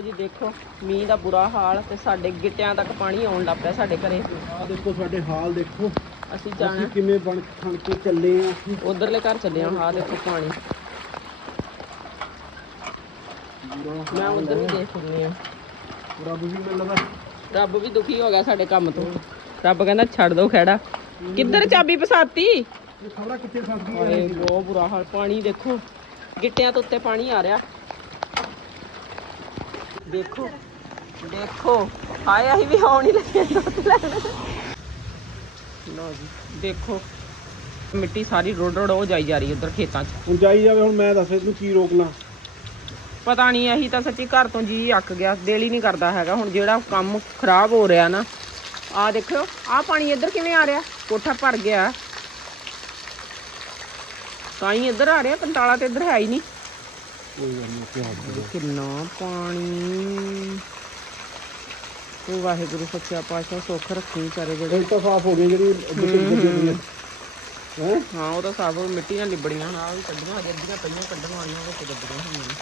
ਜੀ ਦੇਖੋ ਮੀਂਹ ਦਾ ਬੁਰਾ ਹਾਲ ਤੇ ਸਾਡੇ ਗਿੱਟਿਆਂ ਤੱਕ ਪਾਣੀ ਆਉਣ ਲੱਗ ਪਿਆ ਸਾਡੇ ਘਰੇ। ਆ ਦੇਖੋ ਸਾਡੇ ਹਾਲ ਦੇਖੋ। ਅਸੀਂ ਜਾਣਾ। ਕਿਵੇਂ ਬਣ ਖਣ ਕੇ ਚੱਲੇ ਆ ਉਧਰਲੇ ਘਰ ਚੱਲੇ ਹਾਂ ਆਹ ਦੇਖੋ ਪਾਣੀ। ਮੈਂ ਉਧਰ ਵੀ ਦੇਖ ਰਹੀ ਹਾਂ ਰੱਬ ਵੀ ਮੈਨੂੰ ਲੱਗਾ ਰੱਬ ਵੀ ਦੁਖੀ ਹੋ ਗਿਆ ਸਾਡੇ ਕੰਮ ਤੋਂ। ਰੱਬ ਕਹਿੰਦਾ ਛੱਡ ਦੋ ਖੜਾ ਕਿੱਧਰ ਚਾਬੀ ਫਸਾਤੀ? ਇਹ ਖਬਰਾਂ ਕਿੱਥੇ ਫਸ ਗਈ ਹਾਏ ਬਹੁਤ ਬੁਰਾ ਹਾਲ। ਪਾਣੀ ਦੇਖੋ ਗਿੱਟਿਆਂ ਤੋਂ ਉੱਤੇ ਪਾਣੀ ਆ ਰਿਹਾ। ਦੇਖੋ ਦੇਖੋ। ਹਾਏ ਅਸੀਂ ਵੀ ਆਉਣ ਹੀ ਲੱਗੇ ਦੁੱਧ ਲੈਣ ਲਓ ਜੀ ਦੇਖੋ। ਮਿੱਟੀ ਸਾਰੀ ਰੋੜ ਰੋੜ ਹੋ ਜਾਈ ਜਾ ਰਹੀ ਉਧਰ ਖੇਤਾਂ 'ਚ। ਹੁਣ ਜਾਈ ਜਾਵੇ ਹੁਣ ਮੈਂ ਦੱਸ ਇਹਨੂੰ ਕੀ ਰੋਕ ਲਾਂ ਪਤਾ ਨਹੀਂ ਅਸੀਂ ਤਾਂ ਸੱਚੀ ਘਰ ਤੋਂ ਜੀ ਅੱਕ ਗਿਆ ਦਿਲ ਹੀ ਨਹੀਂ ਕਰਦਾ ਹੈਗਾ। ਹੁਣ ਜਿਹੜਾ ਕੰਮ ਖਰਾਬ ਹੋ ਰਿਹਾ ਨਾ ਆ ਦੇਖਿਓ ਆ ਪਾਣੀ ਇੱਧਰ ਕਿਵੇਂ ਆ ਰਿਹਾ? ਕੋਠਾ ਭਰ ਗਿਆ। ਤਾਂ ਹੀ ਇੱਧਰ ਆ ਰਿਹਾ ਪੰਤਾਲਾ ਤੇ ਇੱਧਰ ਹੈ ਹੀ ਨਹੀਂ। ਕਿੰਨਾ ਪਾਣੀ। ਉਹ ਵਾਹਿਗੁਰੂ ਸੱਚਾ ਪਾਤਸ਼ਾਹ ਸੁੱਖ ਰੱਖੀ ਵਿਚਾਰੇ ਜਿਹੜੇ ਇਹ ਤਾਂ ਸਾਫ਼ ਹੋ ਗਈ ਜਿਹੜੀ ਦੀ ਹੈ? ਹਾਂ ਉਹ ਤਾਂ ਸਾਫ਼ ਮਿੱਟੀ ਨਾਲ ਲਿਬੜੀਆਂ ਨਾਲ ਵੀ ਕੱਢੀਆਂ ਹਜੇ ਅੱਧੀਆਂ ਪਈਆਂ ਕੱਢਣ ਵਾਲੀਆਂ ਵਿੱਚ ਗੱਡੀਆਂ ਹੋਈਆਂ ਨੇ।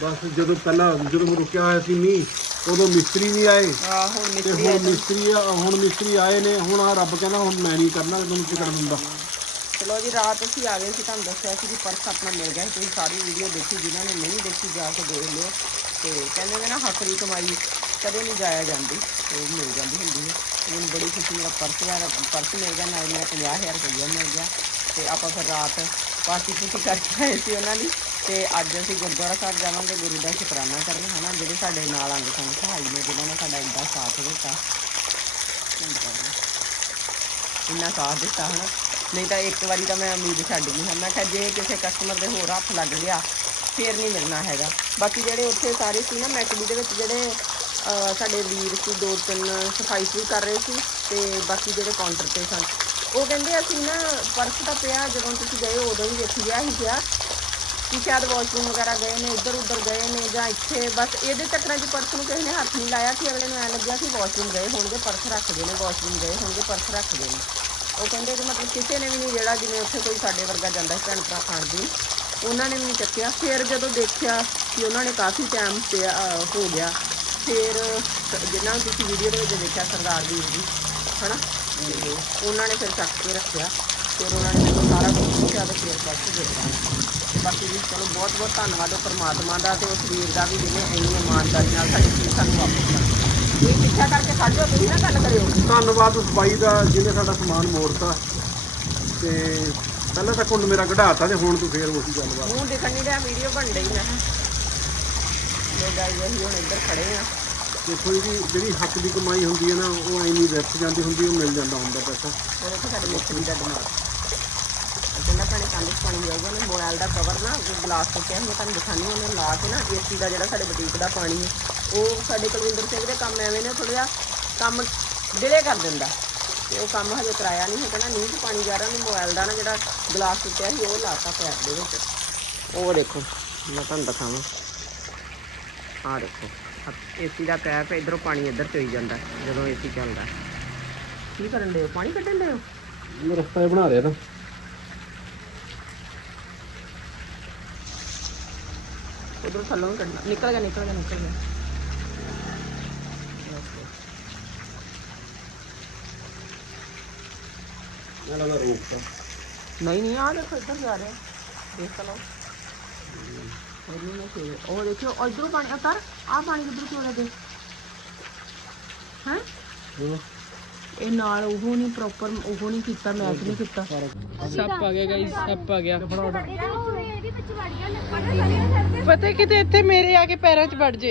ਬਸ ਜਦੋਂ ਪਹਿਲਾਂ ਜਦੋਂ ਮੈਂ ਰੁਕਿਆ ਹੋਇਆ ਸੀ ਮੀਂਹ ਉਦੋਂ ਮਿਸਤਰੀ ਨਹੀਂ ਆਏ। ਆਹ ਹੁਣ ਮਿਸਤਰੀ ਹੁਣ ਮਿਸਤਰੀ ਹੁਣ ਮਿਸਤਰੀ ਆਏ ਨੇ ਹੁਣ ਆ ਰੱਬ ਕਹਿੰਦਾ ਹੁਣ ਮੈਂ ਨਹੀਂ ਕਰਨਾ ਤੁਹਾਨੂੰ ਟਿਕਟ ਦਿੰਦਾ। ਚਲੋ ਜੀ, ਰਾਤ ਅਸੀਂ ਆ ਗਏ ਸੀ, ਤੁਹਾਨੂੰ ਦੱਸਿਆ ਸੀ ਕਿ ਪਰਸ ਆਪਣਾ ਮਿਲ ਗਿਆ ਸੀ, ਤੁਸੀਂ ਸਾਰੀ ਵੀਡੀਓ ਦੇਖੀ, ਜਿਨ੍ਹਾਂ ਨੇ ਨਹੀਂ ਦੇਖੀ, ਜਾ ਕੇ ਦੇਖ ਲਿਓ। ਤੇ ਕਹਿੰਦੇ ਨੇ ਨਾ ਹੱਥਰੀ ਕਮਾਈ ਕਦੇ ਨਹੀਂ ਜਾਇਆ ਜਾਂਦੀ, ਤੇ ਮਿਲ ਜਾਂਦੀ ਹੁੰਦੀ ਹੈ। ਮੈਨੂੰ ਬੜੀ ਖੁਸ਼ੀ, ਮੇਰਾ ਪਰਸ ਯਾਰ ਪਰਸ ਮਿਲ ਗਿਆ, ਨਾਲ ਮੇਰਾ 50000 ਰੁਪਈਆ ਮਿਲ ਗਿਆ। ਤੇ ਆਪਾਂ ਫਿਰ ਰਾਤ ਪਾਰਟੀ ਪੂਰਟੀ ਕਰਕੇ ਆਏ ਸੀ ਉਹਨਾਂ ਦੀ। ਤੇ ਅੱਜ ਅਸੀਂ ਗੁਰਦੁਆਰਾ ਸਾਹਿਬ ਜਾਵਾਂਗੇ, ਗੁਰੂ ਦਾ ਸ਼ੁਕਰਾਨਾ ਕਰਨ, ਹਨਾ? ਜਿਹੜੇ ਸਾਡੇ ਨਾਲ ਆਂਦੇ ਸਨ ਸਹਾਈ ਨੇ, ਜਿਨ੍ਹਾਂ ਨੇ ਸਾਡਾ ਇੰਨਾ ਸਾਥ ਦਿੱਤਾ। ਇੰਨਾ ਸਾਥ ਦਿੱਤਾ, ਹਨਾ? ਨਹੀਂ ਤਾਂ ਇੱਕ ਵਾਰੀ ਤਾਂ ਮੈਂ ਉਮੀਦ ਛੱਡ ਗਈ ਹਾਂ। ਮੈਂ ਕਿਹਾ ਜੇ ਕਿਸੇ ਕਸਟਮਰ ਦੇ ਹੋਰ ਹੱਥ ਲੱਗ ਗਿਆ, ਫੇਰ ਨਹੀਂ ਮਿਲਣਾ ਹੈਗਾ। ਬਾਕੀ ਜਿਹੜੇ ਉੱਥੇ ਸਾਰੇ ਸੀ ਨਾ ਮੈਕਡੀ ਦੇ ਵਿੱਚ ਜਿਹੜੇ ਸਾਡੇ ਵੀਰ ਸੀ, ਦੋ ਤਿੰਨ ਸਫ਼ਾਈ ਵੀ ਕਰ ਰਹੇ ਸੀ ਤੇ ਬਾਕੀ ਜਿਹੜੇ ਕਾਊਂਟਰ ਤੇ ਸਨ। ਉਹ ਕਹਿੰਦੇ ਅਸੀਂ ਨਾ ਪਰਸ ਤਾਂ ਪਿਆ, ਜਦੋਂ ਤੁਸੀਂ ਗਏ ਉਦੋਂ ਹੀ ਵੇਖੀ ਗਿਆ ਸੀ ਕਿਹਾ ਕਿ ਸ਼ਾਇਦ ਵਾਸ਼ਰੂਮ ਵਗੈਰਾ ਗਏ ਨੇ ਇੱਧਰ ਉੱਧਰ ਗਏ ਨੇ ਜਾਂ ਇੱਥੇ। ਬਸ ਇਹਦੇ ਚੱਕਰਾਂ 'ਚ ਪਰਸ ਨੂੰ ਕਿਸੇ ਨੇ ਹੱਥ ਨਹੀਂ ਲਾਇਆ ਕਿ ਅਗਲੇ ਨੂੰ ਐ ਲੱਗਿਆ ਕਿ ਵਾਸ਼ਰੂਮ ਗਏ ਹੋਣਗੇ, ਪਰਸ ਰੱਖਦੇ ਨੇ ਵਾਸ਼ਰੂਮ ਗਏ ਹੋਣਗੇ, ਪਰਸ ਰੱਖਦੇ ਨੇ। ਉਹ ਕਹਿੰਦੇ ਕਿ ਮਤਲਬ ਕਿਸੇ ਨੇ ਵੀ ਨਹੀਂ ਜਿਹੜਾ ਜਿਵੇਂ ਉੱਥੇ ਕੋਈ ਸਾਡੇ ਵਰਗਾ ਜਾਂਦਾ ਸੀ ਭੈਣ ਭਰਾ ਖਾਣ ਦੀ, ਉਹਨਾਂ ਨੇ ਵੀ ਨਹੀਂ ਚੱਕਿਆ। ਫਿਰ ਜਦੋਂ ਦੇਖਿਆ ਕਿ ਉਹਨਾਂ ਨੇ ਕਾਫੀ ਟਾਈਮ ਪਿਆ ਹੋ ਗਿਆ। ਫਿਰ ਜਿੰਨਾ ਜਿਨ੍ਹਾਂ ਤੁਸੀਂ ਵੀਡੀਓ ਦੇ ਵਿੱਚ ਦੇਖਿਆ ਸਰਦਾਰ ਵੀਰ ਜੀ, ਹਨਾ? ਤੇ ਉਹਨਾਂ ਨੇ ਫਿਰ ਚੱਕ ਕੇ ਰੱਖਿਆ। ਫਿਰ ਉਹਨਾਂ ਨੇ ਮੈਨੂੰ ਸਾਰਾ ਕੁਝ ਪੁੱਛਿਆ ਤੇ ਫਿਰ ਪਰਸ ਦੇ ਦਿੱਤਾ ਬਾਕੀ ਜੀ, ਚਲੋ ਬਹੁਤ ਬਹੁਤ ਧੰਨਵਾਦ ਉਹ ਪਰਮਾਤਮਾ ਦਾ ਤੇ ਉਸ ਵੀਰ ਦਾ ਵੀ ਜਿਹਨੇ ਇੰਨੀ ਇਮਾਨਦਾਰੀ ਨਾਲ ਸਾਡੀ ਚੀਜ਼ ਸਾਨੂੰ ਵਾਪਸ ਕਰ ਇਹ ਪਿੱਛਾ ਕਰਕੇ ਖੜ ਜਾਓ ਤੁਸੀਂ ਨਾ ਗੱਲ ਕਰਿਓ। ਧੰਨਵਾਦ ਉਸ ਬਾਈ ਦਾ ਜਿਹਨੇ ਸਾਡਾ ਸਮਾਨ ਮੋੜਤਾ। ਤੇ ਪਹਿਲਾਂ ਤਾਂ ਕੁੰਡ ਮੇਰਾ ਕਢਾਤਾ ਤੇ ਹੁਣ ਤੂੰ ਫੇਰ ਉਹੀ ਗੱਲਬਾਤ ਮੂੰਹ ਦਿਖਣ ਨਹੀਂ ਰਿਹਾ ਵੀਡੀਓ ਬਣ ਰਹੀ ਮੈਂ। ਲੋ ਅਸੀਂ ਹੁਣ ਇੱਧਰ ਖੜੇ ਆ। ਦੇਖੋ ਜੀ ਜਿਹੜੀ ਹੱਕ ਦੀ ਕਮਾਈ ਹੁੰਦੀ ਹੈ ਨਾ ਉਹ ਐ ਨਹੀਂ ਰੱਖ ਜਾਂਦੀ ਹੁੰਦੀ ਉਹ ਮਿਲ ਜਾਂਦਾ ਹੁੰਦਾ ਪੈਸਾ। ਉਹ ਦੇਖੋ ਸਾਡੇ ਮਿਸਤਰੀ ਦਾ ਦਿਮਾਗ। ਕਹਿੰਦਾ ਭੈਣੇ ਕੰਨ 'ਚ ਪਾਣੀ ਜਾਊਗਾ ਨਾ ਮੋਬਾਈਲ ਦਾ ਕਵਰ ਨਾ ਉਹ ਗਲਾਸ ਟੁੱਟਿਆ ਸੀ ਮੈਂ ਤੁਹਾਨੂੰ ਦਿਖਾਣੀ ਉਹਨੇ ਲਾ ਕੇ ਨਾ ਏਸੀ ਦਾ ਜਿਹੜਾ ਸਾਡੇ ਬੁਟੀਕ ਦਾ ਪਾਣੀ ਹੈ, ਉਹ ਸਾਡੇ ਕੁਲਵਿੰਦਰ ਸਿੰਘ ਦੇ ਕੰਮ ਐਵੇਂ ਨੇ ਥੋੜਾ ਜਿਹਾ ਕੰਮ ਡਿਲੇ ਕਰ ਦਿੰਦਾ। ਤੇ ਉਹ ਕੰਮ ਹਜੇ ਕਰਾਇਆ ਨਹੀਂ ਹੈ ਕਹਿੰਦਾ ਨਹੀਂ ਕਿ ਪਾਣੀ ਜਾ ਰਿਹਾ, ਉਹਨੇ ਮੋਬਾਈਲ ਦਾ ਨਾ ਜਿਹੜਾ ਗਲਾਸ ਟੁੱਟਿਆ ਸੀ, ਉਹ ਲਾਤਾ ਪੈਪ ਦੇ ਵਿੱਚ। ਉਹ ਦੇਖੋ, ਮੈਂ ਤੁਹਾਨੂੰ ਦਿਖਾਵਾਂ। ਆਹ ਦੇਖੋ ਏਸੀ ਦਾ ਪੈਪ ਇਧਰੋਂ ਪਾਣੀ ਇੱਧਰ ਚੋਈ ਜਾਂਦਾ, ਜਦੋਂ ਏਸੀ ਚੱਲਦਾ। ਕੀ ਕਰਨ ਦੇ ਹੋ? ਪਾਣੀ ਕੱਢਣ ਦੇ ਹੋ? ਮੈਂ ਰਸਤਾ ਜਿਹਾ ਬਣਾ ਰਿਹਾ ਤਾਂ। ਉਧਰ ਥੱਲੋਂ ਵੀ ਕੱਢਣਾ ਨਿਕਲ ਗਿਆ ਨਿਕਲ ਗਿਆ ਨਿਕਲ ਗਿਆ ਮੈਂ ਲੱਗਾ ਰੋਕਤਾ ਨਹੀਂ ਨਹੀਂ ਆ ਦੇਖੋ ਇੱਧਰ ਜਾ ਰਿਹਾ ਦੇਖ ਤਾਂ ਲਓ ਉਹਨੂੰ ਨਾ ਛੇੜ ਉਹ ਦੇਖਿਓ ਇਧਰੋਂ ਪਾਣੀ ਉਤਰ ਆ ਪਾਣੀ ਕਿੱਧਰ ਚੋੜਾ ਦੇ ਹੈ ਇਹ ਨਾਲ ਉਹ ਨਹੀਂ ਪ੍ਰੋਪਰ ਉਹ ਨਹੀਂ ਕੀਤਾ ਮੈਚ ਨਹੀਂ ਕੀਤਾ ਸੱਪ ਆ ਗਿਆ ਗਾਈਸ ਸੱਪ ਆ ਗਿਆ ਪਤਾ ਕਿਤੇ ਇੱਥੇ ਮੇਰੇ ਆ ਕੇ ਪੈਰਾਂ 'ਚ ਵੜ ਜੇ।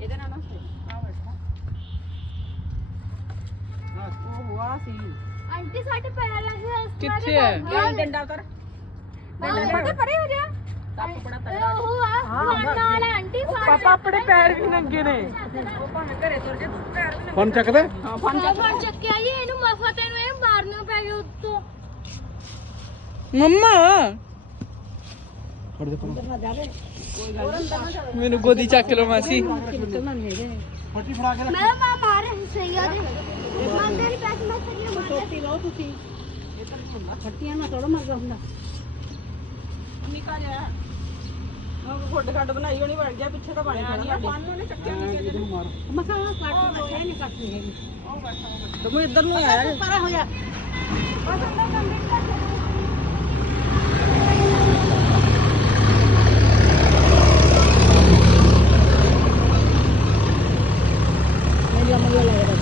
ਇਹਦੇ ਨਾਲ ਨਾ ਆ ਬੈਠਾ ਉਹ ਆ ਸੀ। ਆਂਟੀ ਸਾਡੇ ਪੈਰ ਲੱਗ ਕਿੱਥੇ ਹੈ? ਡੰਡਾ ਕਰ। ਪਤਾ ਪਰੇ ਹੋ ਜਾ। ਸੱਪ ਬੜਾ ਤਗੜਾ ਉਹ ਆ ਨਾਲ ਆਂਟੀ ਫੜ ਪਾਪਾ ਆਪਣੇ ਪੈਰ ਵੀ ਨੰਗੇ ਨੇ। ਫਨ ਚੱਕਦਾ? ਹਾਂ ਫੜ ਚੱਕਿਆ ਜੀ ਇਹਨੂੰ ਮਫਾ ਤੈਨੂੰ ਇਹ ਮਾਰਨਾ ਪੈ ਗਿਆ ਉੱਤੋਂ। ਮੰਮਾ। ਫੜ ਦੇ ਪਰ ਮੈਨੂੰ ਗੋਦੀ ਚੱਕ ਲਓ ਮਾਸੀ। ਫੱਟੀ ਫੜਾ ਕੇ ਮੈਂ ਮਾ ਮਾਰ ਸਹੀ ਆ। ਦੇ ਮੰਨਦੇ ਨਹੀਂ ਪੈਸੇ ਮੈਂ ਤੇਰੀ ਮਾਰਦੇ ਲਓ ਤੁਸੀਂ ਫੱਟੀਆਂ ਨਾਲ ਥੋੜਾ ਮਰਦਾ ਹੁੰਦਾ ਨਿਕਾ ਜਾ ਖੁੱਡ ਖੱਡ ਬਣਾਈ ਹੋਣੀ ਬਣ ਗਿਆ ਪਿੱਛੇ ਤਾਂ ਉਹਨੇ ਚੱਕਿਆ ਨਹੀਂ ਕਿਤੇ ਮਸਾ ਕੱਟ ਦੋ ਇਹ ਨਹੀਂ ਕੱਟਣੀ ਹੈਗੀ ਤੂੰ ਇੱਧਰ ਨੂੰ ਆਇਆ ਪਰਾ ਹੋ ਜਾ। ਬਸ ਅੰਦਰ ਕੰਪਲੀਟ ਕਰ ਦੇ ਮੇਰੀ ਅਮਲ ਲੱਗ ਰਿਹਾ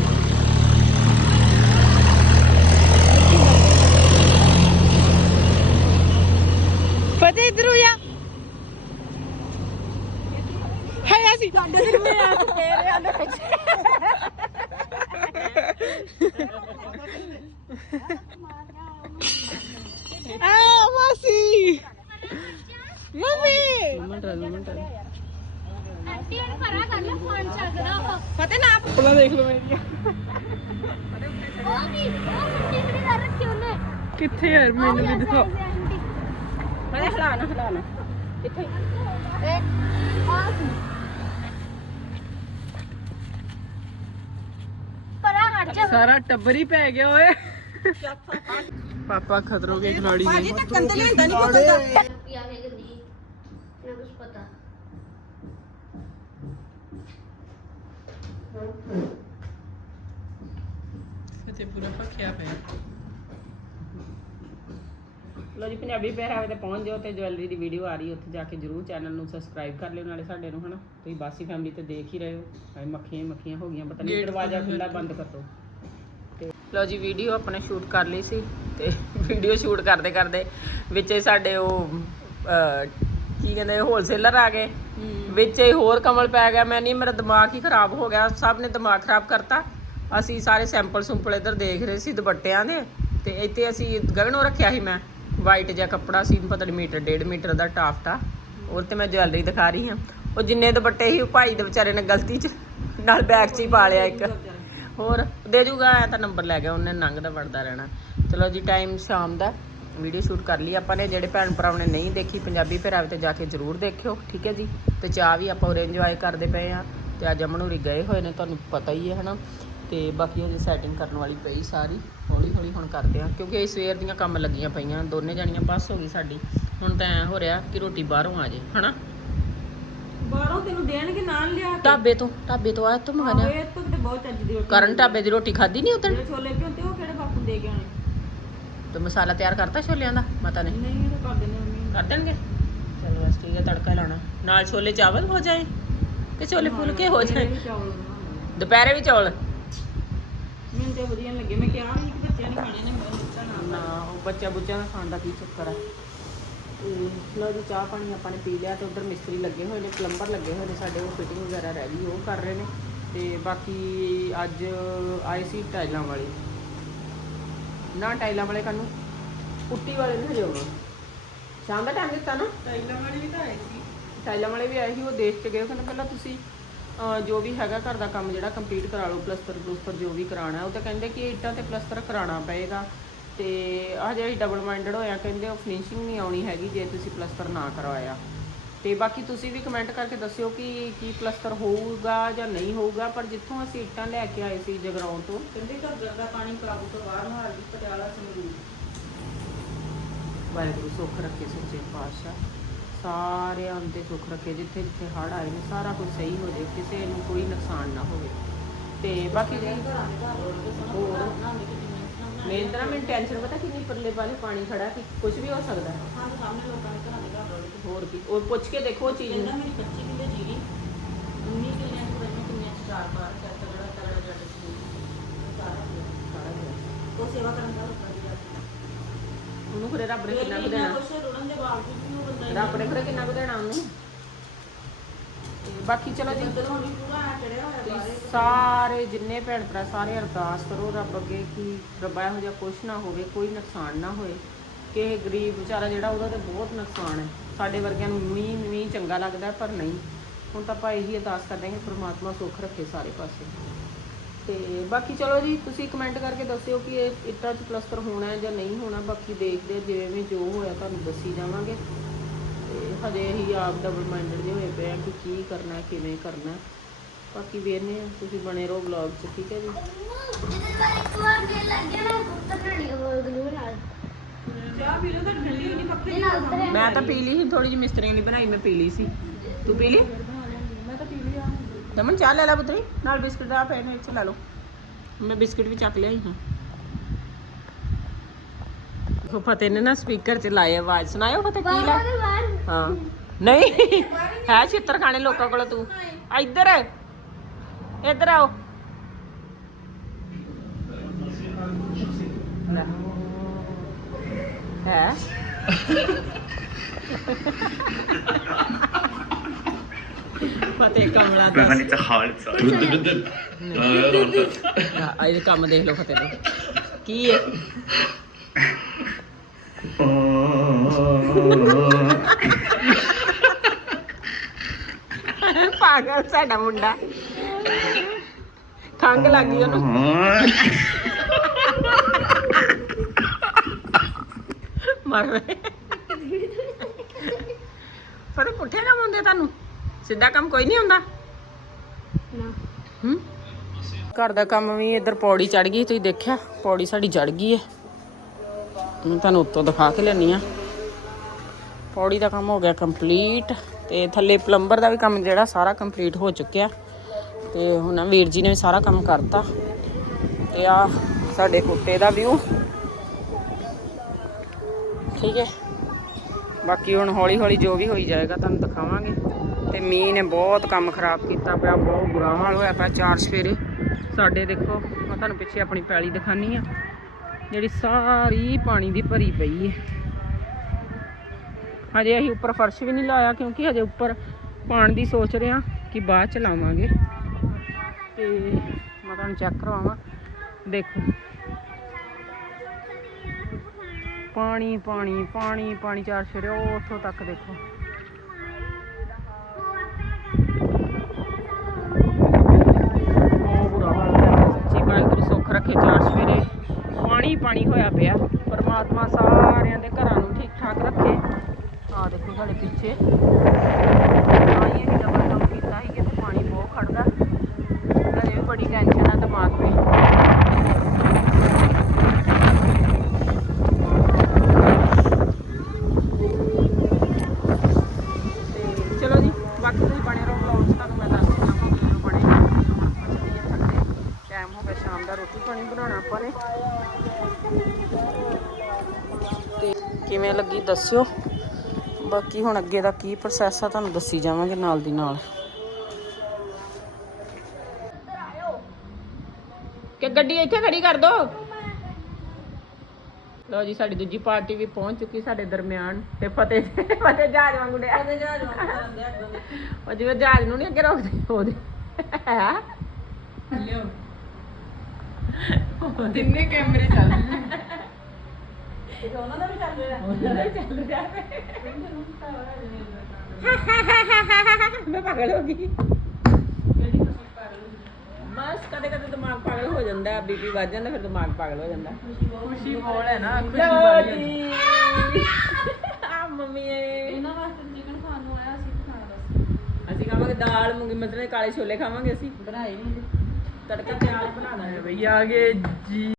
ਫਤਿਹ ਇਧਰ ਹੋ ਜਾ ਅਸੀਂ ਸਾਡੇ ਦਿਲ ਮੇ ਆ? ਤੇਰੇ ਆਂਦੇ ਵਿੱਚ। ਆ ਮਾਸੀ। ਮੰਮੀ। ਮਿੰਟ ਮਿੰਟ ਆਂਟੀ ਹੁਣ ਪਰਾ ਕਰ ਲੈ ਫੋਨ ਚੱਕਦਾ ਉਹ। ਫਤਿਹ ਨਾ ਪੋਲਾ ਦੇਖ ਲਓ ਮੇਰੀਆਂ। ਉਹ ਵੀ ਉਹ ਮਿੱਟੀ ਕਿਹੜੀ ਕਰ ਰੱਖੀ ਉਹਨੇ। ਕਿੱਥੇ ਯਾਰ ਮੈਨੂੰ ਵੀ ਦਿਖਾਓ। ਮੈਂ ਹਲਾਣਾ ਹਲਾਣਾ ਕਿੱਥੇ ਇੱਕ ਆ ਸੀ ਪਰਾ ਹਟ ਜਾ ਸਾਰਾ ਟੱਬਰ ਹੀ ਪੈ ਗਿਆ ਓਏ। ਪਾਪਾ ਖਤਰੋਂ ਕੇ ਖਿਲਾੜੀ ਨੇ ਤੇ ਲੈਂਦਾ ਨਹੀਂ ਪਤਾ ਪਿਆ ਹੈ ਗੰਦੀ ਨਾ ਕੁਝ ਪਤਾ। ਕਿਤੇ ਪੂਰਾ ਫੱਕਿਆ ਪਿਆ। ਲੋ ਜੀ ਪੰਜਾਬੀ ਪਹਿਰਾਵੇ ਤੇ ਪਹੁੰਚ ਜਾਓ ਤੇ ਜਵੈਲਰੀ ਦੀ ਵੀਡੀਓ ਆ ਰਹੀ ਹੈ। ਉੱਥੇ ਜਾ ਕੇ ਜਰੂਰ ਚੈਨਲ ਨੂੰ ਸਬਸਕ੍ਰਾਈਬ ਕਰ ਲਿਓ ਨਾਲੇ ਸਾਡੇ ਨੂੰ ਹਨਾ? ਤੁਸੀਂ ਬਾਸੀ ਫੈਮਿਲੀ ਤੇ ਦੇਖ ਹੀ ਰਹੇ ਹੋ। ਐ ਮੱਖੀਆਂ ਹੀ ਮੱਖੀਆਂ ਹੋ ਗਈਆਂ ਪਤਾ ਨਹੀਂ ਦਰਵਾਜ਼ਾ ਖੁੱਲਾ ਬੰਦ ਕਰ ਦੋ ਤੇ ਲੋ ਜੀ ਵੀਡੀਓ ਆਪਣੇ ਸ਼ੂਟ ਕਰ ਲਈ ਸੀ ਤੇ ਵੀਡੀਓ ਸ਼ੂਟ ਕਰਦੇ ਕਰਦੇ ਵਿੱਚ ਸਾਡੇ ਉਹ ਕੀ ਕਹਿੰਦੇ ਹੋਲਸੇਲਰ ਆ ਗਏ। ਵਿੱਚ ਹੀ ਹੋਰ ਕਮਲ ਪੈ ਗਿਆ। ਮੈਂ ਨਹੀਂ ਮੇਰਾ ਦਿਮਾਗ ਹੀ ਖਰਾਬ ਹੋ ਗਿਆ। ਸਭ ਨੇ ਦਿਮਾਗ ਖਰਾਬ ਕਰਤਾ। ਅਸੀਂ ਸਾਰੇ ਸੈਂਪਲ ਸੁੰਪਲ ਇੱਧਰ ਦੇਖ ਰਹੇ ਸੀ ਦੁਪੱਟਿਆਂ ਦੇ ਤੇ ਇੱਥੇ ਅਸੀਂ ਗਗਨੋਂ ਰੱਖਿਆ ਸੀ ਮੈਂ। ਵਾਈਟ ਜਿਹਾ ਕੱਪੜਾ ਸੀ ਪਤਾ ਨਹੀਂ ਮੀਟਰ ਡੇਢ ਮੀਟਰ ਦਾ ਟਾਫਟਾ। ਉਹ ਤੇ ਮੈਂ ਜਵੈਲਰੀ ਦਿਖਾ ਰਹੀ ਹਾਂ। ਉਹ ਜਿੰਨੇ ਦੁਪੱਟੇ ਸੀ ਉਹ ਭਾਈ ਦੇ ਵਿਚਾਰੇ ਨੇ ਗਲਤੀ 'ਚ ਨਾਲ ਬੈਗ 'ਚ ਹੀ ਪਾ ਲਿਆ ਇੱਕ। ਹੋਰ, ਦੇ ਜੂਗਾ, ਐ ਤਾਂ ਨੰਬਰ ਲੈ ਗਿਆ ਉਹਨੇ ਨੰਗਦਾ ਵੜਦਾ ਰਹਿਣਾ। ਚਲੋ ਜੀ ਟਾਈਮ ਸ਼ਾਮ ਦਾ। ਵੀਡੀਓ ਸ਼ੂਟ ਕਰ ਲਈ ਆਪਾਂ ਨੇ, ਜਿਹੜੇ ਭੈਣ ਭਰਾਵਾਂ ਨੇ ਨਹੀਂ ਦੇਖੀ, ਪੰਜਾਬੀ ਪਹਿਰਾਵੇ ਤੇ ਜਾ ਕੇ ਜਰੂਰ ਦੇਖਿਓ, ਠੀਕ ਹੈ ਜੀ? ਤੇ ਚਾਹ ਵੀ ਆਪਾਂ ਉਰੇ ਇੰਜੋਏ ਕਰਦੇ ਪਏ ਆ ਤੇ ਅੱਜ ਅਮਨੂਰੀ ਗਏ ਹੋਏ ਨੇ, ਤੁਹਾਨੂੰ ਪਤਾ ਹੀ ਹੈ, ਹਨਾ? ਤੇ ਬਾਕੀ ਹਜੇ ਸੈਟਿੰਗ ਕਰਨ ਵਾਲੀ ਪਈ ਸਾਰੀ। ਹੌਲੀ ਹੌਲੀ ਹੁਣ ਕਰਦੇ ਆ ਕਿਉਂਕਿ ਇਹ ਸਵੇਰ ਦੀਆਂ ਕੰਮ ਲੱਗੀਆਂ ਪਈਆਂ, ਦੋਨੇ ਜਾਣੀਆਂ ਪਾਸ ਹੋ ਗਈ ਸਾਡੀ। ਹੁਣ ਤਾਂ ਐ ਹੋ ਰਿਹਾ ਕਿ ਰੋਟੀ ਬਾਹਰੋਂ ਆ ਜੇ, ਹਨਾ? ਬਾਹਰੋਂ ਤੈਨੂੰ ਦੇਣਗੇ ਨਾਲ ਲਿਆ ਕੇ। ਢਾਬੇ ਤੋਂ ਢਾਬੇ ਤੋਂ ਆ ਤੂੰ ਆਹੋ, ਮੰਗਾਣਾ ਇਹ ਤੋਂ ਕਿਤੇ ਬਹੁਤ ਚੱਜ ਦੀ ਰੋਟੀ ਕਰਨ ਢਾਬੇ ਦੀ ਰੋਟੀ ਖਾਧੀ ਨਹੀਂ ਉਦੋਂ ਜਿਹੜੇ ਛੋਲੇ ਭਿਉਂਤੇ ਉਹ ਕਿਹੜੇ ਬਾਪੂ ਦੇ ਕੇ ਆਣੇ ਤੇ ਮਸਾਲਾ ਤਿਆਰ ਕਰਤਾ ਛੋਲਿਆਂ ਦਾ ਮਾਤਾ ਨੇ? ਨਹੀਂ ਇਹ ਤਾਂ ਕਰ ਦਿੰਦੇ ਮੰਮੀ ਕਰ ਦੇਣਗੇ? ਚਲੋ ਬਸ ਠੀਕ ਹੈ ਤੜਕਾ ਲਾਣਾ ਨਾਲ ਛੋਲੇ ਚਾਵਲ ਹੋ ਜਾਏ ਕਿ ਛੋਲੇ ਫੁਲਕੇ ਹੋ ਮੇਰੇ ਜਾਏ? ਵੀ ਚਾਵਲ ਬਣਾਉਣੇ। ਦੁਪਹਿਰੇ ਵੀ ਚੌਲ? ਮੈਨੂੰ ਤੇ ਵਧੀਆ ਨੀ ਲੱਗੇ। ਮੈਂ ਕਿਹਾ ਵੀ ਕਿ ਬੱਚਿਆਂ ਨੇ ਖਾਣੇ ਨੇ ਮੈਂ ਦਿੱਤਾ ਨਾ ਨਾ ਉਹ ਬੱਚਾ ਬੁੱਚਿਆਂ ਦਾ ਖਾਣ ਦਾ ਕੀ ਚੱਕਰ ਹੈ ਲੋ ਜੀ ਚਾਹ ਪਾਣੀ ਆਪਾਂ ਨੇ ਪੀ ਲਿਆ ਤੇ ਉਧਰ ਮਿਸਤਰੀ ਲੱਗੇ ਹੋਏ ਨੇ ਪਲੰਬਰ ਲੱਗੇ ਹੋਏ ਨੇ ਸਾਡੇ ਉਹ ਫਿਟਿੰਗ ਵਗੈਰਾ ਰਹਿ ਗਈ ਉਹ ਕਰ ਰਹੇ ਨੇ ਤੇ ਬਾਕੀ ਅੱਜ ਆਏ ਸੀ ਟਾਈਲਾਂ ਵਾਲੇ। ਨਾ ਟਾਈਲਾਂ ਵਾਲੇ ਕਾਨੂੰ ਪੁੱਟੀ ਵਾਲੇ ਨੇ ਹਜੇ ਆਉਣਾ। ਸ਼ਾਮ ਦਾ ਟਾਈਮ ਦਿੱਤਾ ਨਾ? ਟਾਈਲਾਂ ਵਾਲੀ ਵੀ ਤਾਂ ਆਈ ਸੀ। ਟਾਈਲਾਂ ਵਾਲੇ ਵੀ ਆਏ ਸੀ ਉਹ ਦੇਖ ਕੇ ਗਏ ਕਹਿੰਦੇ ਪਹਿਲਾਂ ਤੁਸੀਂ ਜੋ ਵੀ ਹੈਗਾ ਘਰ ਦਾ ਕੰਮ ਜਿਹੜਾ ਕੰਪਲੀਟ ਕਰਾ ਲਓ ਪਲਸਤਰ ਪਲੂਸਤਰ ਜੋ ਵੀ ਕਰਾਉਣਾ ਉਹ ਤਾਂ ਕਹਿੰਦੇ ਕਿ ਇੱਟਾਂ ਤੇ ਪਲਸਤਰ ਕਰਾਉਣਾ ਪਏਗਾ। ਤੇ ਹਜੇ ਅਸੀਂ ਡਬਲ ਮਾਈਂਡਡ ਹੋਇਆ ਕਹਿੰਦੇ ਉਹ ਫਿਨਿਸ਼ਿੰਗ ਨਹੀਂ ਆਉਣੀ ਹੈਗੀ ਜੇ ਤੁਸੀਂ ਪਲਸਤਰ ਨਾ ਕਰਵਾਇਆ। ਤੇ ਬਾਕੀ ਤੁਸੀਂ ਵੀ ਕਮੈਂਟ ਕਰਕੇ ਦੱਸਿਓ ਕਿ ਕੀ ਪਲਸਤਰ ਹੋਊਗਾ ਜਾਂ ਨਹੀਂ ਹੋਊਗਾ ਪਰ ਜਿੱਥੋਂ ਅਸੀਂ ਇੱਟਾਂ ਲੈ ਕੇ ਆਏ ਸੀ ਜਗਰਾਉਂ ਤੋਂ ਕਹਿੰਦੇ ਘਰ ਦਾ ਪਾਣੀ ਕਾਬੂ ਤੋਂ ਬਾਹਰ ਮਾਰ ਦੀ ਪਟਿਆਲਾ ਸੰਗਰੂਰ ਵਾਹਿਗੁਰੂ ਸੁੱਖ ਰੱਖੇ ਸੱਚੇ ਪਾਤਸ਼ਾਹ। ਸਾਰਿਆਂ ਦੇ ਸੁੱਖ ਰੱਖੇ ਜਿੱਥੇ ਜਿੱਥੇ ਹੜ੍ਹ ਆਏ ਨੇ ਸਾਰਾ ਕੁਝ ਸਹੀ ਹੋ ਜਾਏ ਕਿਸੇ ਨੂੰ ਕੋਈ ਨੁਕਸਾਨ ਨਾ ਹੋਵੇ। ਤੇ ਬਾਕੀ ਜੀ ਹੋਰ ਮੇਨ ਤਰ੍ਹਾਂ ਮੈਨੂੰ ਟੈਨਸ਼ਨ ਪਤਾ ਕਿੰਨੀ ਪਰਲੇ ਵਾਲੇ ਪਾਣੀ ਖੜਾ ਕਿ ਕੁਝ ਵੀ ਹੋ ਸਕਦਾ। ਹੈ। ਹਾਂ ਸਾਹਮਣੇ ਲੋਕਾਂ ਦੇ ਘਰਾਂ ਦੇ ਘਰ ਵਾਲੇ ਹੋਰ ਕੀ ਉਹ ਪੁੱਛ ਕੇ ਦੇਖੋ ਉਹ ਚੀਜ਼ ਨੂੰ। ਮੇਰੀ 25 ਕਿੱਲੇ ਜੀਰੀ 19 ਕਿੱਲਿਆਂ ਚ ਨਹੀਂ ਕਿੰਨਿਆਂ ਚ ਚਾਰ ਬਾਰ ਚਾਰ ਤਗੜਾ ਤਗੜਾ ਜੱਟ ਸੀ ਸਾਰਾ ਸਾਰਾ ਕੁਛ। ਉਹ ਸੇਵਾ ਕਰਨ ਦਾ ਲੋਕਾਂ ਦੀ ਉਹਨੂੰ ਖਰੇ ਰੱਬ ਨੇ ਕਿੰਨਾ ਕੁ ਦੇਣਾ? ਕੁਛ ਰੁੜਨ ਦੇ ਬਾਵਜੂਦ ਵੀ ਉਹ ਬੰਦਾ ਰੱਬ ਨੇ ਖਰੇ ਕਿੰਨਾ ਕੁ ਦੇਣਾ ਉਹਨੂੰ? ਤੇ ਬਾਕੀ ਚਲੋ ਜੀ। ਬੱਦਲ ਹੁਣ ਵੀ ਪੂਰਾ ਚੜਿਆ ਹੋਇਆ ਸਾਰੇ ਜਿੰਨੇ ਭੈਣ ਭਰਾ, ਸਾਰੇ ਅਰਦਾਸ ਕਰੋ ਰੱਬ ਅੱਗੇ ਕਿ ਰੱਬਾ ਇਹੋ ਜਿਹਾ ਕੁਛ ਨਾ ਹੋਵੇ, ਕੋਈ ਨੁਕਸਾਨ ਨਾ ਹੋਏ। ਕਿ ਇਹ ਗਰੀਬ ਵਿਚਾਰਾ ਜਿਹੜਾ ਉਹਦਾ ਤੇ ਬਹੁਤ ਨੁਕਸਾਨ ਹੈ। ਸਾਡੇ ਵਰਗਿਆਂ ਨੂੰ ਮੀਂਹ ਮੀਂਹ ਚੰਗਾ ਲੱਗਦਾ ਪਰ ਨਹੀਂ। ਹੁਣ ਤਾਂ ਆਪਾਂ ਇਹੀ ਅਰਦਾਸ ਕਰਦੇ ਹਾਂ ਕਿ ਪ੍ਰਮਾਤਮਾ ਸੁੱਖ ਰੱਖੇ ਸਾਰੇ ਪਾਸੇ। ਤੇ ਬਾਕੀ ਚਲੋ ਜੀ, ਤੁਸੀਂ ਕਮੈਂਟ ਕਰਕੇ ਦੱਸਿਓ ਕਿ ਇਹ ਇੱਟਾਂ 'ਚ ਪਲਸਤਰ ਹੋਣਾ ਹੈ ਜਾਂ ਨਹੀਂ ਹੋਣਾ। ਬਾਕੀ ਦੇਖਦੇ ਹਾਂ, ਜਿਵੇਂ ਵੀ ਜੋ ਹੋਇਆ ਤੁਹਾਨੂੰ ਦੱਸੀ ਜਾਵਾਂਗੇ। ਤੇ ਹਜੇ ਹੀ ਆਪ ਡਬਲ ਮਾਈਂਡਡ ਜਿਹੇ ਹੋਏ ਪਏ ਆ ਕਿ ਕੀ ਕਰਨਾ ਕਿਵੇਂ ਕਰਨਾ ਬਾਕੀ ਵੇਖਦੇ ਆ ਤੁਸੀਂ ਬਣੇ ਰਹੋ ਵਲੌਗ 'ਚ, ਠੀਕ ਹੈ ਜੀ? ਚਾਹ ਪੀ ਲਓ ਤਾਂ ਮੈਂ ਤਾਂ ਪੀ ਲਈ ਸੀ ਥੋੜੀ ਜਿਹੀ ਮਿਸਤਰੀਆਂ ਦੀ ਬਣਾਈ, ਮੈਂ ਪੀ ਲਈ ਸੀ। ਤੂੰ ਪੀ ਲਈ? ਲਿਆ ਦਮਨ, ਚਾਹ ਲੈ ਲੈ ਪੁੱਤਰੀ, ਨਾਲ ਬਿਸਕੁਟ ਦਾ ਪਏ ਨੇ ਇੱਥੇ ਲੈ ਲਓ। ਮੈਂ ਬਿਸਕੁਟ ਵੀ ਚੱਕ ਲਿਆਈ ਹਾਂ। ਉਹ ਫਤਿਹ ਨੇ ਨਾ ਸਪੀਕਰ 'ਚ ਲਾਏ ਆਵਾਜ਼। ਸੁਣਾਇਓ ਫਤਿਹ, ਕੀ ਲੈ? ਹਾਂ। ਨਹੀਂ, ਹੈ ਛਿੱਤਰ ਖਾਣੇ ਲੋਕਾਂ ਕੋਲ ਤੂੰ। ਇੱਧਰ। ਇੱਧਰ ਆਓ। ਹੈ? ਫਤਿਹ ਕਮਲਾ ਦੱਸ। Kochani, co halca. ਆ ਇਹ ਕੰਮ ਦੇਖ ਲਓ ਫਤਿਹ ਦੇ। ਕੀ ਹੈ? ਪਾਗਲ ਸਾਡਾ ਮੁੰਡਾ। ਖੰਗ ਲੱਗ ਗਈ ਉਹਨੂੰ। ਮਰ ਪਰ ਪੁੱਠੇ ਕੰਮ ਹੁੰਦੇ ਤੁਹਾਨੂੰ। ਸਿੱਧਾ ਕੰਮ ਕੋਈ ਨਹੀਂ ਹੁੰਦਾ। ਨਾ। ਹੂੰ? ਘਰ ਦਾ ਕੰਮ ਵੀ ਇੱਧਰ ਪੌੜੀ ਚੜ ਗਈ ਤੁਸੀਂ ਦੇਖਿਆ? ਪੌੜੀ ਸਾਡੀ ਚੜ ਗਈ ਹੈ ਮੈਂ ਤੁਹਾਨੂੰ ਉੱਤੋਂ ਦਿਖਾ ਕੇ ਲੈਣੀ ਆ ਪੌੜੀ ਦਾ ਕੰਮ ਹੋ ਗਿਆ ਕੰਪਲੀਟ ਤੇ ਥੱਲੇ ਪਲੰਬਰ ਦਾ ਵੀ ਕੰਮ ਜਿਹੜਾ ਸਾਰਾ ਕੰਪਲੀਟ ਹੋ ਚੁੱਕਿਆ। ਤੇ ਹੁਣ ਵੀਰ ਜੀ ਨੇ ਵੀ ਸਾਰਾ ਕੰਮ ਕਰਤਾ ਤੇ ਆ ਸਾਡੇ ਕੁੱਤੇ ਦਾ ਵਿਊ। ਠੀਕ ਹੈ। ਬਾਕੀ ਹੁਣ ਹੌਲੀ ਹੌਲੀ ਜੋ ਵੀ ਹੋਈ ਜਾਏਗਾ ਤੁਹਾਨੂੰ ਦਿਖਾਵਾਂਗੇ। ਤੇ ਮੀਂਹ ਨੇ ਬਹੁਤ ਕੰਮ ਖਰਾਬ ਕੀਤਾ ਪਿਆ, ਬਹੁਤ ਬੁਰਾ ਹਾਲ ਹੋਇਆ ਪਿਆ ਚਾਰ ਸਵੇਰੇ। ਸਾਡੇ ਦੇਖੋ, ਮੈਂ ਤੁਹਾਨੂੰ ਪਿੱਛੇ ਆਪਣੀ ਪੈਲੀ ਦਿਖਾਨੀ ਆ, ਜਿਹੜੀ ਸਾਰੀ ਪਾਣੀ ਦੀ ਭਰੀ ਪਈ ਹੈ ਹਜੇ ਅਸੀਂ ਉੱਪਰ ਫਰਸ਼ ਵੀ ਨਹੀਂ ਲਾਇਆ ਕਿਉਂਕਿ ਹਜੇ ਉੱਪਰ ਪਾਣ ਦੀ ਸੋਚ ਰਹੇ ਹਾਂ ਕਿ ਬਾਅਦ ਚ ਲਾਵਾਂਗੇ। ਤੇ ਮੈਂ ਤੁਹਾਨੂੰ ਚੈੱਕ ਕਰਵਾਵਾਂ। ਦੇਖੋ। ਪਾਣੀ ਪਾਣੀ ਪਾਣੀ ਪਾਣੀ ਚਾਰ ਸਵੇਰੇ ਉੱਥੋਂ ਤੱਕ ਦੇਖੋ ਬਹੁਤ ਬੁਰਾ ਹਾਲ ਹੈ ਸੱਚੀ ਵਾਹਿਗੁਰੂ ਸੁੱਖ ਰੱਖੇ ਚਾਰ ਸਵੇਰੇ ਪਾਣੀ ਪਾਣੀ ਹੋਇਆ ਪਿਆ ਪਰਮਾਤਮਾ ਸਾਰਿਆਂ ਦੇ ਘਰਾਂ ਨੂੰ ਠੀਕ ਠਾਕ ਰੱਖੇ ਆ ਦੇਖੋ ਸਾਡੇ ਪਿੱਛੇ ਆਈ ਇਹ ਡਬਲ ਕੰਮ ਕੀਤਾ ਸੀ ਕਿ ਤੇ ਪਾਣੀ ਬਹੁਤ ਖੜਦਾ ਘਰੇ ਵੀ ਬੜੀ ਟੈਨਸ਼ਨ ਆ ਦਿਮਾਗ ਤੇ ਤੇ ਚਲੋ ਜੀ ਬਾਕੀ ਤੁਸੀਂ ਬਣੇ ਰਹੋ ਵਲੌਗ 'ਚ ਤੁਹਾਨੂੰ ਮੈਂ ਦੱਸ ਦਿੰਦਾ ਹਾਂ ਕਿ ਬਣੇ ਟਾਈਮ ਹੋ ਗਿਆ ਸ਼ਾਮ ਦਾ ਰੋਟੀ ਪਾਣੀ ਬਣਾਉਣਾ ਆਪਾਂ ਨੇ ਤੇ ਕਿਵੇਂ ਲੱਗੀ ਦੱਸਿਓ। ਬਾਕੀ ਹੁਣ ਅੱਗੇ ਦਾ ਕੀ ਪ੍ਰੋਸੈਸ ਆ ਤੁਹਾਨੂੰ ਦੱਸੀ ਜਾਵਾਂਗੇ ਨਾਲ ਦੀ ਨਾਲ। ਕਿ ਗੱਡੀ ਇੱਥੇ ਖੜੀ ਕਰ ਦੋ। ਲੋ ਜੀ ਸਾਡੀ ਦੂਜੀ ਪਾਰਟੀ ਵੀ ਪਹੁੰਚ ਚੁੱਕੀ ਸਾਡੇ ਦਰਮਿਆਨ। ਤੇ ਫਤਿਹ ਫਤਿਹ ਜਹਾਜ਼ ਵਾਂਗੂ ਡਿਆ। ਫਤਿਹ ਜਹਾਜ਼ ਵਾਂਗੂ ਉਹ ਜਿਵੇਂ ਜਹਾਜ਼ ਨੂੰ ਨਹੀਂ ਅੱਗੇ ਰੋਕਦੇ ਉਹਦੇ। ਹੈ? ਤਿੰਨੇ ਕੈਮਰੇ ਚੱਲ ਰਹੇ। ਨੇ ਉਹਨਾਂ ਦਾ ਵੀ ਚੱਲ ਰਿਹਾ ਮੈਂ ਪਾਗਲ ਹੋ ਗਈ। ਬਸ ਕਦੇ ਕਦੇ ਦਿਮਾਗ ਪਾਗਲ ਹੋ ਜਾਂਦਾ ਬੀਪੀ ਵੱਧ ਜਾਂਦਾ ਫਿਰ ਦਿਮਾਗ ਪਾਗਲ ਹੋ ਜਾਂਦਾ। ਖੁਸ਼ੀ ਬੋਲ ਹੈ ਨਾ ਖੁਸ਼ੀ ਜੀ। ਆ ਮੰਮੀ ਇਹ ਇਹਨਾਂ ਵਾਸਤੇ ਚਿਕਨ ਖਾਣ ਨੂੰ ਆਇਆ ਸੀ ਖਾਣਾ ਬਸ। ਅਸੀਂ ਖਾਵਾਂਗੇ ਦਾਲ ਮੂੰਗੀ ਮਸਰ ਦੇ ਕਾਲੇ ਛੋਲੇ ਖਾਵਾਂਗੇ ਅਸੀਂ। ਬਣਾਏ ਨਹੀਂ ਤੜਕਾ ਤਿਆਰ ਬਣਾਉਣਾ ਹੈ ਬਈ ਆ ਗਏ ਜੀ।